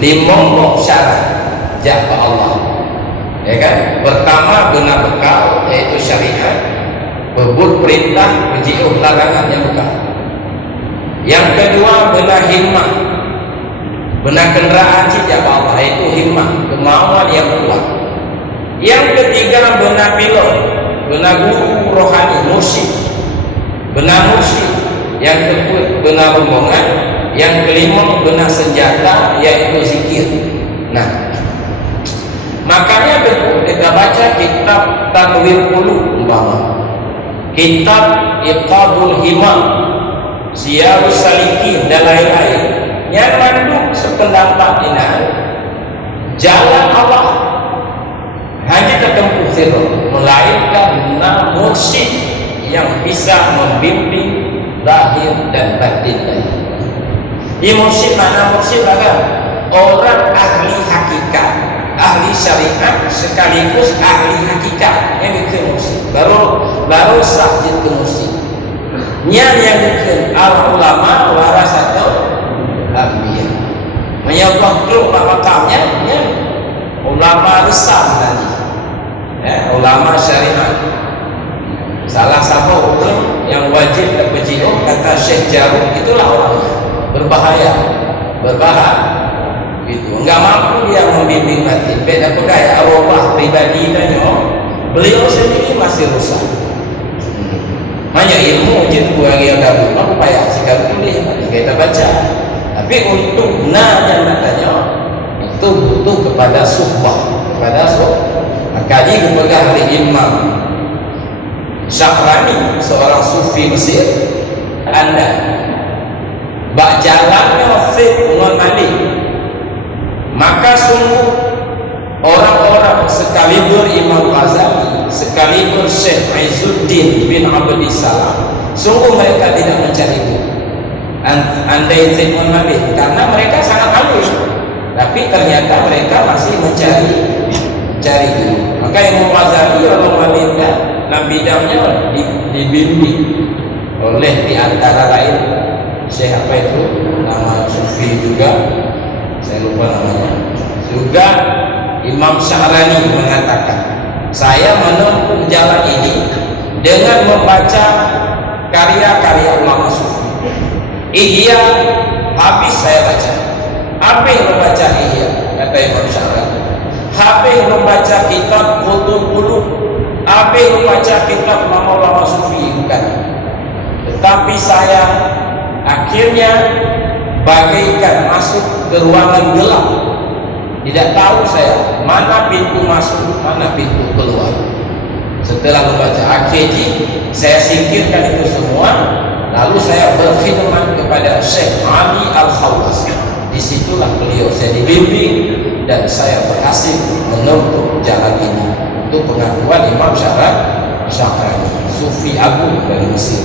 5 syarat jak Allah, ya kan? Pertama benar bekal, yaitu syariat, bebut perintah, menjauh larangan yang bekal. Yang kedua benar himmah, benar kenderaan jak Allah, yaitu himmah, kemauan yang kuat. Yang ketiga benar pilot, benar guru rohani, mursyid, benar mursyid. Yang keempat benar rombongan. Yang kelima benar senjata, yaitu zikir. Nah, makanya kita baca kitab Tanwir Qulub, umpama kitab Iqadul Himam, Siyarus Salikin, dan lain-lain yang manduk sependapat ini jalan Allah hanya ketempuh zero, melainkan mursyid yang bisa membimbing lahir dan batin. Mursyid mana mursyid orang ahli hakikat, ahli syariat sekaligus ahli hakikat, yang itu mursyid. Baru sahjid ke mursyid. Yang dikenal al ulama warasatul anbiya. Menyebut makamnya ya, ulama besar tadi. Ya, ulama syariat. Salah satu yang wajib terpejio kata Syekh Jarud, itulah orangnya berbahaya gitu, enggak mampu dia membimbing batin. Beda budaya arwah pribadi dan beliau sendiri masih rusak. Hanya ilmu je buang yang dah buat upaya sikap pilih kita baca. Tapi untuk yang katanya itu butuh kepada suhbah, Makanya kepada hari Imam Syahrani, seorang sufi Mesir, Anda bak jalannya Wafid Umar Malik, maka sungguh orang-orang sekaliber Imam Ghazali, sekaliber Syekh Izzuddin bin Abdul Salam, sungguh mereka tidak mencari itu. Andai Zaid Umar Malik, karena mereka sangat alim, tapi ternyata mereka masih mencari itu. Maka Imam Ghazali Allah meminta bidangnya dibimbing oleh di antara lain Syekh apa itu nama sufi juga saya lupa namanya, juga Imam Syahrani mengatakan, saya menempuh jalan ini dengan membaca karya-karya ulama sufi. Ihya habis saya baca, habis membaca Ihya kata Imam Syahrani, habis membaca kitab Futuhul Qulub, habis membaca kitab ulama sufi, bukan. Tetapi saya akhirnya bagaikan masuk ke ruangan gelap, tidak tahu saya mana pintu masuk, mana pintu keluar. Setelah membaca akhirnya saya singkirkan itu semua, lalu saya berkhidmat kepada Syekh Ali Al-Khawwas. Disitulah beliau saya dibimbing dan saya berhasil menempuh jalan ini untuk pengakuan Imam Syahrani, Sufi Agung dari Mesir.